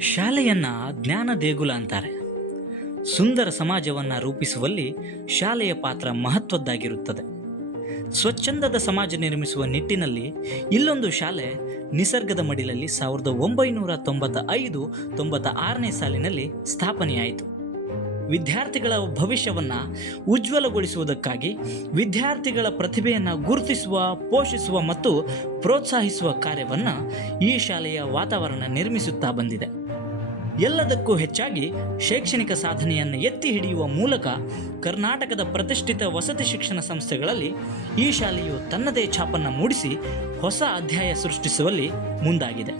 ಶಾಲೆಯನ್ನ ಜ್ಞಾನ ದೇಗುಲ ಅಂತಾರೆ. ಸುಂದರ ಸಮಾಜವನ್ನು ರೂಪಿಸುವಲ್ಲಿ ಶಾಲೆಯ ಪಾತ್ರ ಮಹತ್ವದ್ದಾಗಿರುತ್ತದೆ. ಸ್ವಚ್ಛಂದದ ಸಮಾಜ ನಿರ್ಮಿಸುವ ನಿಟ್ಟಿನಲ್ಲಿ ಇಲ್ಲೊಂದು ಶಾಲೆ ನಿಸರ್ಗದ ಮಡಿಲಲ್ಲಿ ಸಾವಿರದ ಒಂಬೈನೂರ ತೊಂಬತ್ತ ಐದು ತೊಂಬತ್ತ ಆರನೇ ಸಾಲಿನಲ್ಲಿ ಸ್ಥಾಪನೆಯಾಯಿತು. ವಿದ್ಯಾರ್ಥಿಗಳ ಭವಿಷ್ಯವನ್ನು ಉಜ್ವಲಗೊಳಿಸುವುದಕ್ಕಾಗಿ ವಿದ್ಯಾರ್ಥಿಗಳ ಪ್ರತಿಭೆಯನ್ನು ಗುರುತಿಸುವ, ಪೋಷಿಸುವ ಮತ್ತು ಪ್ರೋತ್ಸಾಹಿಸುವ ಕಾರ್ಯವನ್ನು ಈ ಶಾಲೆಯ ವಾತಾವರಣ ನಿರ್ಮಿಸುತ್ತಾ ಬಂದಿದೆ. ಎಲ್ಲದಕ್ಕೂ ಹೆಚ್ಚಾಗಿ ಶೈಕ್ಷಣಿಕ ಸಾಧನೆಯನ್ನು ಎತ್ತಿ ಹಿಡಿಯುವ ಮೂಲಕ ಕರ್ನಾಟಕದ ಪ್ರತಿಷ್ಠಿತ ವಸತಿ ಶಿಕ್ಷಣ ಸಂಸ್ಥೆಗಳಲ್ಲಿ ಈ ಶಾಲೆಯು ತನ್ನದೇ ಛಾಪನ್ನು ಮೂಡಿಸಿ ಹೊಸ ಅಧ್ಯಾಯ ಸೃಷ್ಟಿಸುವಲ್ಲಿ ಮುಂದಾಗಿದೆ.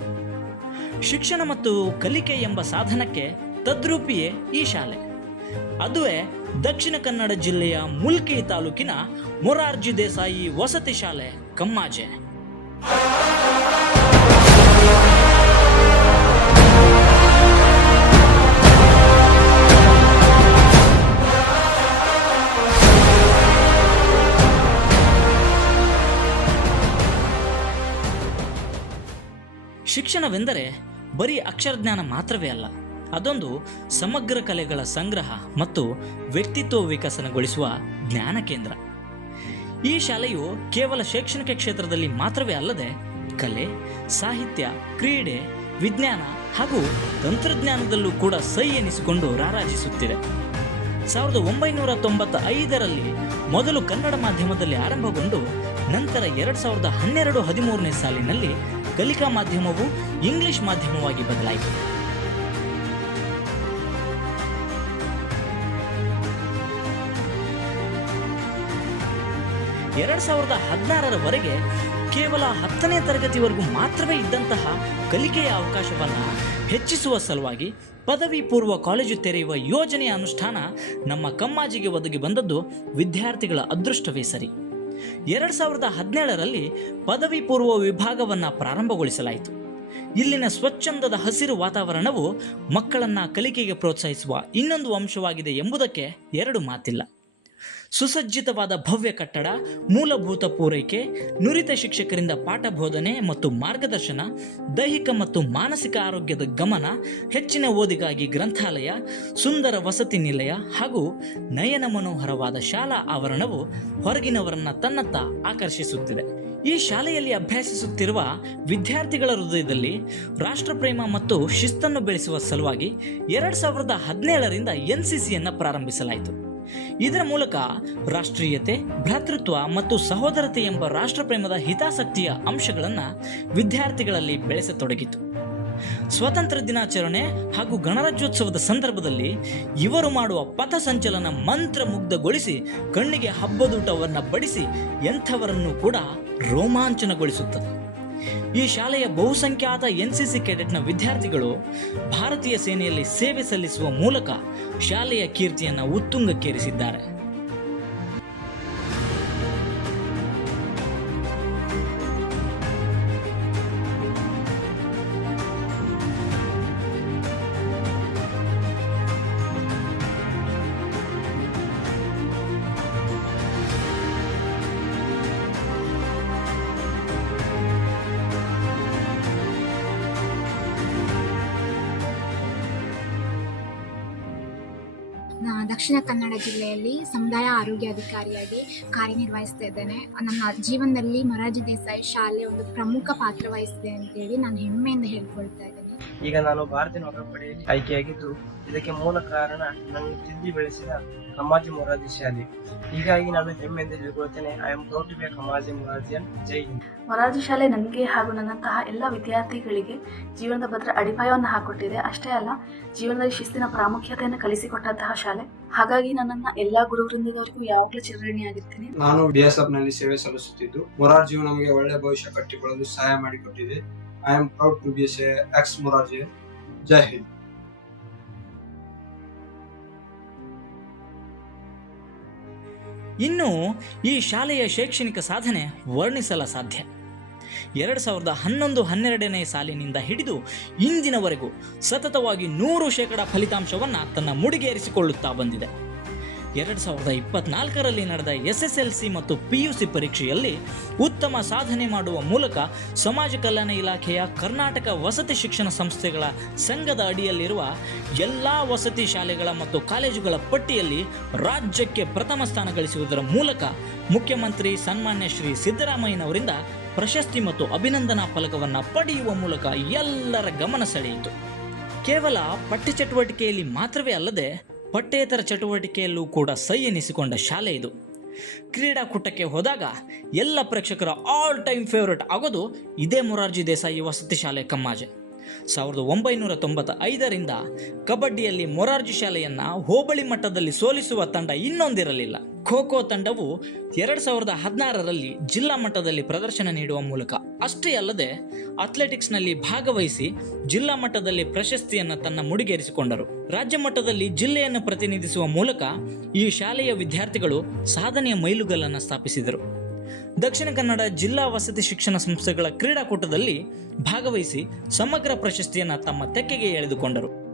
ಶಿಕ್ಷಣ ಮತ್ತು ಕಲಿಕೆ ಎಂಬ ಸಾಧನಕ್ಕೆ ತದ್ರೂಪಿಯೇ ಈ ಶಾಲೆ. ಅದುವೇ ದಕ್ಷಿಣ ಕನ್ನಡ ಜಿಲ್ಲೆಯ ಮುಲ್ಕಿ ತಾಲೂಕಿನ ಮೊರಾರ್ಜಿ ದೇಸಾಯಿ ವಸತಿ ಶಾಲೆ ಕಮ್ಮಾಜೆ. ಶಿಕ್ಷಣವೆಂದರೆ ಬರೀ ಅಕ್ಷರಜ್ಞಾನ ಮಾತ್ರವೇ ಅಲ್ಲ, ಅದೊಂದು ಸಮಗ್ರ ಕಲೆಗಳ ಸಂಗ್ರಹ ಮತ್ತು ವ್ಯಕ್ತಿತ್ವ ವಿಕಸನಗೊಳಿಸುವ ಜ್ಞಾನ ಕೇಂದ್ರ. ಈ ಶಾಲೆಯು ಕೇವಲ ಶೈಕ್ಷಣಿಕ ಕ್ಷೇತ್ರದಲ್ಲಿ ಮಾತ್ರವೇ ಅಲ್ಲದೆ ಕಲೆ, ಸಾಹಿತ್ಯ, ಕ್ರೀಡೆ, ವಿಜ್ಞಾನ ಹಾಗೂ ತಂತ್ರಜ್ಞಾನದಲ್ಲೂ ಕೂಡ ಸೈ ಎನಿಸಿಕೊಂಡು ರಾರಾಜಿಸುತ್ತಿದೆ. ಸಾವಿರದ ಒಂಬೈನೂರ ತೊಂಬತ್ತ ಐದರಲ್ಲಿ ಮೊದಲು ಕನ್ನಡ ಮಾಧ್ಯಮದಲ್ಲಿ ಆರಂಭಗೊಂಡು ನಂತರ ಎರಡು ಸಾವಿರದ ಹನ್ನೆರಡು ಹದಿಮೂರನೇ ಸಾಲಿನಲ್ಲಿ ಕಲಿಕಾ ಮಾಧ್ಯಮವು ಇಂಗ್ಲಿಷ್ ಮಾಧ್ಯಮವಾಗಿ ಬದಲಾಯಿತು. ಎರಡು ಸಾವಿರದ ಹದಿನಾರರವರೆಗೆ ಕೇವಲ ಹತ್ತನೇ ತರಗತಿವರೆಗೂ ಮಾತ್ರವೇ ಇದ್ದಂತಹ ಕಲಿಕೆಯ ಅವಕಾಶವನ್ನು ಹೆಚ್ಚಿಸುವ ಸಲುವಾಗಿ ಪದವಿ ಪೂರ್ವ ಕಾಲೇಜು ತೆರೆಯುವ ಯೋಜನೆಯ ಅನುಷ್ಠಾನ ನಮ್ಮ ಕಮ್ಮಾಜಿಗೆ ಒದಗಿ ಬಂದದ್ದು ವಿದ್ಯಾರ್ಥಿಗಳ ಅದೃಷ್ಟವೇ ಸರಿ. ಎರಡು ಸಾವಿರದ ಹದಿನೇಳರಲ್ಲಿ ಪದವಿ ಪೂರ್ವ ವಿಭಾಗವನ್ನು ಪ್ರಾರಂಭಗೊಳಿಸಲಾಯಿತು. ಇಲ್ಲಿನ ಸ್ವಚ್ಛಂದದ ಹಸಿರು ವಾತಾವರಣವು ಮಕ್ಕಳನ್ನ ಕಲಿಕೆಗೆ ಪ್ರೋತ್ಸಾಹಿಸುವ ಇನ್ನೊಂದು ಅಂಶವಾಗಿದೆ ಎಂಬುದಕ್ಕೆ ಎರಡು ಮಾತಿಲ್ಲ. ಸುಸಜ್ಜಿತವಾದ ಭವ್ಯ ಕಟ್ಟಡ, ಮೂಲಭೂತ ಪೂರೈಕೆ, ನುರಿತ ಶಿಕ್ಷಕರಿಂದ ಪಾಠ ಬೋಧನೆ ಮತ್ತು ಮಾರ್ಗದರ್ಶನ, ದೈಹಿಕ ಮತ್ತು ಮಾನಸಿಕ ಆರೋಗ್ಯದ ಗಮನ, ಹೆಚ್ಚಿನ ಓದಿಗಾಗಿ ಗ್ರಂಥಾಲಯ, ಸುಂದರ ವಸತಿ ನಿಲಯ ಹಾಗೂ ನಯನ ಮನೋಹರವಾದ ಶಾಲಾ ಆವರಣವು ಹೊರಗಿನವರನ್ನ ತನ್ನತ್ತ ಆಕರ್ಷಿಸುತ್ತಿದೆ. ಈ ಶಾಲೆಯಲ್ಲಿ ಅಭ್ಯಾಸಿಸುತ್ತಿರುವ ವಿದ್ಯಾರ್ಥಿಗಳ ಹೃದಯದಲ್ಲಿ ರಾಷ್ಟ್ರಪ್ರೇಮ ಮತ್ತು ಶಿಸ್ತನ್ನು ಬೆಳೆಸುವ ಸಲುವಾಗಿ ಎರಡು ಸಾವಿರದ ಹದಿನೇಳರಿಂದ ಎನ್ ಸಿ ಸಿಯನ್ನು ಪ್ರಾರಂಭಿಸಲಾಯಿತು. ಇದರ ಮೂಲಕ ರಾಷ್ಟ್ರೀಯತೆ, ಭ್ರಾತೃತ್ವ ಮತ್ತು ಸಹೋದರತೆ ಎಂಬ ರಾಷ್ಟ್ರಪ್ರೇಮದ ಹಿತಾಸಕ್ತಿಯ ಅಂಶಗಳನ್ನು ವಿದ್ಯಾರ್ಥಿಗಳಲ್ಲಿ ಬೆಳೆಸತೊಡಗಿತು. ಸ್ವಾತಂತ್ರ್ಯ ದಿನಾಚರಣೆ ಹಾಗೂ ಗಣರಾಜ್ಯೋತ್ಸವದ ಸಂದರ್ಭದಲ್ಲಿ ಇವರು ಮಾಡುವ ಪಥ ಸಂಚಲನ ಮಂತ್ರ ಮುಗ್ಧಗೊಳಿಸಿ ಕಣ್ಣಿಗೆ ಹಬ್ಬದೂಟವನ್ನು ಬಡಿಸಿ ಎಂಥವರನ್ನು ಕೂಡ ರೋಮಾಂಚನಗೊಳಿಸುತ್ತದೆ. ಈ ಶಾಲೆಯ ಬಹುಸಂಖ್ಯಾತ ಎನ್ ಸಿ ಸಿ ಕೆಡೆಟ್ನ ವಿದ್ಯಾರ್ಥಿಗಳು ಭಾರತೀಯ ಸೇನೆಯಲ್ಲಿ ಸೇವೆ ಸಲ್ಲಿಸುವ ಮೂಲಕ ಶಾಲೆಯ ಕೀರ್ತಿಯನ್ನು ಉತ್ತುಂಗಕ್ಕೇರಿಸಿದ್ದಾರೆ. ದಕ್ಷಿಣ ಕನ್ನಡ ಜಿಲ್ಲೆಯಲ್ಲಿ ಸಮುದಾಯ ಆರೋಗ್ಯಾಧಿಕಾರಿಯಾಗಿ ಕಾರ್ಯನಿರ್ವಹಿಸ್ತಾ ಇದ್ದೇನೆ. ನನ್ನ ಜೀವನದಲ್ಲಿ ಮೊರಾರ್ಜಿ ದೇಸಾಯಿ ಶಾಲೆ ಒಂದು ಪ್ರಮುಖ ಪಾತ್ರ ವಹಿಸಿದೆ ಅಂತೇಳಿ ನಾನು ಹೆಮ್ಮೆಯಿಂದ ಹೇಳ್ಕೊಳ್ತಾ ಇದ್ದೇನೆ. ಈಗ ನಾನು ಭಾರತೀಯ ನೌಕಾಪಡೆಯಲ್ಲಿ ಆಯ್ಕೆಯಾಗಿದ್ದು ಇದಕ್ಕೆ ಮೂಲ ಕಾರಣ ನನ್ನ ತಿದ್ದಿ ಬೆಳೆಸಿದ ಕಮಾಜಿ ಮೊರಾರ್ಜಿ ಶಾಲೆ. ಹೀಗಾಗಿ ನಾನು ಹೆಮ್ಮೆಯಿಂದ ಹೇಳ್ಕೊಳ್ತೇನೆ I am proud to be ಕಮ್ಮಾಜಿ ಮೊರಾರ್ಜಿಯನ್ ಜೈ ಹಿಂದ್. ಮೊರಾರ್ಜಿ ಶಾಲೆ ನನಗೆ ಹಾಗೂ ನನ್ನಂತಹ ಎಲ್ಲ ವಿದ್ಯಾರ್ಥಿಗಳಿಗೆ ಜೀವನದ ಭದ್ರ ಅಡಿಪಾಯವನ್ನು ಹಾಕೊಟ್ಟಿದೆ. ಅಷ್ಟೇ ಅಲ್ಲ ಜೀವನದಲ್ಲಿ ಶಿಸ್ತಿನ ಪ್ರಾಮುಖ್ಯತೆಯನ್ನು ಕಲಿಸಿಕೊಟ್ಟಂತಹ ಶಾಲೆ. ಹಾಗಾಗಿ ನನ್ನನ್ನ ಎಲ್ಲ ಗುರುವೃಂದದವರಿಗೂ ಯಾವಾಗಲೂ ಚಿರಋಣಿಯಾಗಿರ್ತೀನಿ. ನಾನು ಬಿ ಎಸ್ ಎಫ್ನಲ್ಲಿ ಸೇವೆ ಸಲ್ಲಿಸುತ್ತಿದ್ದು ಮೊರಾರ್ಜಿಯು ನಮಗೆ ಒಳ್ಳೆಯ ಭವಿಷ್ಯ ಕಟ್ಟಿಕೊಳ್ಳಲು ಸಹಾಯ ಮಾಡಿಕೊಟ್ಟಿದೆ. I am proud to be ex Morarji ಜೈ ಹಿಂದ್ ಇನ್ನು ಈ ಶಾಲೆಯ ಶೈಕ್ಷಣಿಕ ಸಾಧನೆ ವರ್ಣಿಸಲ ಸಾಧ್ಯ ಎರಡು ಸಾವಿರದ ಹನ್ನೊಂದು ಹನ್ನೆರಡನೇ ಸಾಲಿನಿಂದ ಹಿಡಿದು ಇಂದಿನವರೆಗೂ ಸತತವಾಗಿ ನೂರು ಶೇಕಡ ಫಲಿತಾಂಶವನ್ನು ತನ್ನ ಮುಡಿಗೇರಿಸಿಕೊಳ್ಳುತ್ತಾ ಬಂದಿದೆ. ಎರಡು ಸಾವಿರದ ಇಪ್ಪತ್ನಾಲ್ಕರಲ್ಲಿ ನಡೆದ ಎಸ್ ಎಸ್ ಎಲ್ ಸಿ ಮತ್ತು ಪಿ ಯು ಸಿ ಪರೀಕ್ಷೆಯಲ್ಲಿ ಉತ್ತಮ ಸಾಧನೆ ಮಾಡುವ ಮೂಲಕ ಸಮಾಜ ಕಲ್ಯಾಣ ಇಲಾಖೆಯ ಕರ್ನಾಟಕ ವಸತಿ ಶಿಕ್ಷಣ ಸಂಸ್ಥೆಗಳ ಸಂಘದ ಅಡಿಯಲ್ಲಿರುವ ಎಲ್ಲ ವಸತಿ ಶಾಲೆಗಳ ಮತ್ತು ಕಾಲೇಜುಗಳ ಪಟ್ಟಿಯಲ್ಲಿ ರಾಜ್ಯಕ್ಕೆ ಪ್ರಥಮ ಸ್ಥಾನ ಗಳಿಸುವುದರ ಮೂಲಕ ಮುಖ್ಯಮಂತ್ರಿ ಸನ್ಮಾನ್ಯ ಶ್ರೀ ಸಿದ್ದರಾಮಯ್ಯನವರಿಂದ ಪ್ರಶಸ್ತಿ ಮತ್ತು ಅಭಿನಂದನಾ ಫಲಕವನ್ನು ಪಡೆಯುವ ಮೂಲಕ ಎಲ್ಲರ ಗಮನ ಸೆಳೆಯಿತು. ಕೇವಲ ಪಠ್ಯ ಚಟುವಟಿಕೆಯಲ್ಲಿ ಮಾತ್ರವೇ ಅಲ್ಲದೆ ಪಠ್ಯೇತರ ಚಟುವಟಿಕೆಯಲ್ಲೂ ಕೂಡ ಸೈ ಎನಿಸಿಕೊಂಡ ಶಾಲೆ ಇದು. ಕ್ರೀಡಾಕೂಟಕ್ಕೆ ಹೋದಾಗ ಎಲ್ಲ ಪ್ರೇಕ್ಷಕರ ಆಲ್ ಟೈಮ್ ಫೇವ್ರೇಟ್ ಆಗೋದು ಇದೇ ಮೊರಾರ್ಜಿ ದೇಸಾಯಿ ವಸತಿ ಶಾಲೆ ಕಮ್ಮಾಜೆ. ಸಾವಿರದ ಒಂಬೈನೂರ ತೊಂಬತ್ತ ಐದರಿಂದ ಕಬಡ್ಡಿಯಲ್ಲಿ ಮೊರಾರ್ಜಿ ಶಾಲೆಯನ್ನು ಹೋಬಳಿ ಮಟ್ಟದಲ್ಲಿ ಸೋಲಿಸುವ ತಂಡ ಇನ್ನೊಂದಿರಲಿಲ್ಲ. ಖೋ ಖೋ ತಂಡವು ಎರಡು ಸಾವಿರದ ಹದಿನಾರರಲ್ಲಿ ಜಿಲ್ಲಾ ಮಟ್ಟದಲ್ಲಿ ಪ್ರದರ್ಶನ ನೀಡುವ ಮೂಲಕ ಅಷ್ಟೇ ಅಲ್ಲದೆ ಅಥ್ಲೆಟಿಕ್ಸ್ನಲ್ಲಿ ಭಾಗವಹಿಸಿ ಜಿಲ್ಲಾ ಮಟ್ಟದಲ್ಲಿ ಪ್ರಶಸ್ತಿಯನ್ನು ತನ್ನ ಮುಡಿಗೇರಿಸಿಕೊಂಡರು. ರಾಜ್ಯ ಮಟ್ಟದಲ್ಲಿ ಜಿಲ್ಲೆಯನ್ನು ಪ್ರತಿನಿಧಿಸುವ ಮೂಲಕ ಈ ಶಾಲೆಯ ವಿದ್ಯಾರ್ಥಿಗಳು ಸಾಧನೆಯ ಮೈಲುಗಲ್ಲನ್ನು ಸ್ಥಾಪಿಸಿದರು. ದಕ್ಷಿಣ ಕನ್ನಡ ಜಿಲ್ಲಾ ವಸತಿ ಶಿಕ್ಷಣ ಸಂಸ್ಥೆಗಳ ಕ್ರೀಡಾಕೂಟದಲ್ಲಿ ಭಾಗವಹಿಸಿ ಸಮಗ್ರ ಪ್ರಶಸ್ತಿಯನ್ನು ತಮ್ಮ ತೆಕ್ಕೆಗೆ ಎಳೆದುಕೊಂಡರು.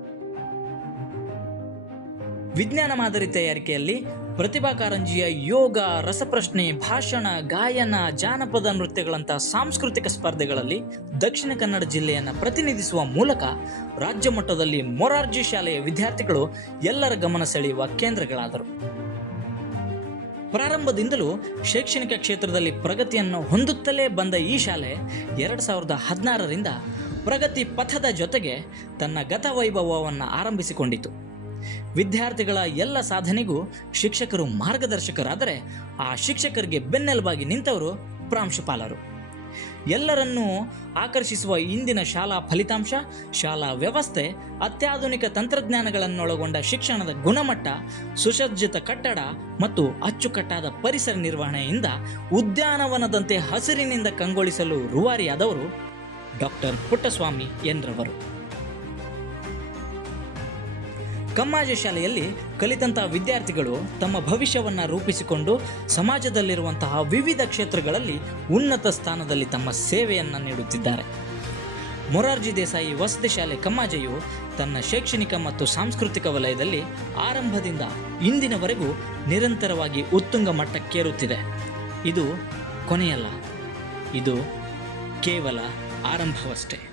ವಿಜ್ಞಾನ ಮಾದರಿ ತಯಾರಿಕೆಯಲ್ಲಿ ಪ್ರತಿಭಾ ಕಾರಂಜಿಯ ಯೋಗ, ರಸಪ್ರಶ್ನೆ, ಭಾಷಣ, ಗಾಯನ, ಜಾನಪದ ನೃತ್ಯಗಳಂತಹ ಸಾಂಸ್ಕೃತಿಕ ಸ್ಪರ್ಧೆಗಳಲ್ಲಿ ದಕ್ಷಿಣ ಕನ್ನಡ ಜಿಲ್ಲೆಯನ್ನು ಪ್ರತಿನಿಧಿಸುವ ಮೂಲಕ ರಾಜ್ಯ ಮಟ್ಟದಲ್ಲಿ ಮೊರಾರ್ಜಿ ಶಾಲೆಯ ವಿದ್ಯಾರ್ಥಿಗಳು ಎಲ್ಲರ ಗಮನ ಸೆಳೆಯುವ ಕೇಂದ್ರಗಳಾದರು. ಪ್ರಾರಂಭದಿಂದಲೂ ಶೈಕ್ಷಣಿಕ ಕ್ಷೇತ್ರದಲ್ಲಿ ಪ್ರಗತಿಯನ್ನು ಹೊಂದುತ್ತಲೇ ಬಂದ ಈ ಶಾಲೆ ಎರಡು ಸಾವಿರದ ಹದಿನಾರರಿಂದ ಪ್ರಗತಿ ಪಥದ ಜೊತೆಗೆ ತನ್ನ ಗತ ವೈಭವವನ್ನು ಆರಂಭಿಸಿಕೊಂಡಿತು. ವಿದ್ಯಾರ್ಥಿಗಳ ಎಲ್ಲ ಸಾಧನೆಗೂ ಶಿಕ್ಷಕರು ಮಾರ್ಗದರ್ಶಕರಾದರೆ ಆ ಶಿಕ್ಷಕರಿಗೆ ಬೆನ್ನೆಲುಬಾಗಿ ನಿಂತವರು ಪ್ರಾಂಶುಪಾಲರು. ಎಲ್ಲರನ್ನೂ ಆಕರ್ಷಿಸುವ ಇಂದಿನ ಶಾಲಾ ಫಲಿತಾಂಶ, ಶಾಲಾ ವ್ಯವಸ್ಥೆ, ಅತ್ಯಾಧುನಿಕ ತಂತ್ರಜ್ಞಾನಗಳನ್ನೊಳಗೊಂಡ ಶಿಕ್ಷಣದ ಗುಣಮಟ್ಟ, ಸುಸಜ್ಜಿತ ಕಟ್ಟಡ ಮತ್ತು ಅಚ್ಚುಕಟ್ಟಾದ ಪರಿಸರ ನಿರ್ವಹಣೆಯಿಂದ ಉದ್ಯಾನವನದಂತೆ ಹಸಿರಿನಿಂದ ಕಂಗೊಳಿಸಲು ರೂವಾರಿಯಾದವರು ಡಾಕ್ಟರ್ ಪುಟ್ಟಸ್ವಾಮಿ ಎನ್ರವರು. ಕಮ್ಮಾಜ ಶಾಲೆಯಲ್ಲಿ ಕಲಿತಂತಹ ವಿದ್ಯಾರ್ಥಿಗಳು ತಮ್ಮ ಭವಿಷ್ಯವನ್ನು ರೂಪಿಸಿಕೊಂಡು ಸಮಾಜದಲ್ಲಿರುವಂತಹ ವಿವಿಧ ಕ್ಷೇತ್ರಗಳಲ್ಲಿ ಉನ್ನತ ಸ್ಥಾನದಲ್ಲಿ ತಮ್ಮ ಸೇವೆಯನ್ನು ನೀಡುತ್ತಿದ್ದಾರೆ. ಮೊರಾರ್ಜಿ ದೇಸಾಯಿ ವಸತಿ ಶಾಲೆ ಕಮ್ಮಾಜೆಯು ತನ್ನ ಶೈಕ್ಷಣಿಕ ಮತ್ತು ಸಾಂಸ್ಕೃತಿಕ ವಲಯದಲ್ಲಿ ಆರಂಭದಿಂದ ಇಂದಿನವರೆಗೂ ನಿರಂತರವಾಗಿ ಉತ್ತುಂಗ ಮಟ್ಟಕ್ಕೇರುತ್ತಿದೆ. ಇದು ಕೊನೆಯಲ್ಲ. ಇದು ಕೇವಲ ಆರಂಭವಷ್ಟೇ.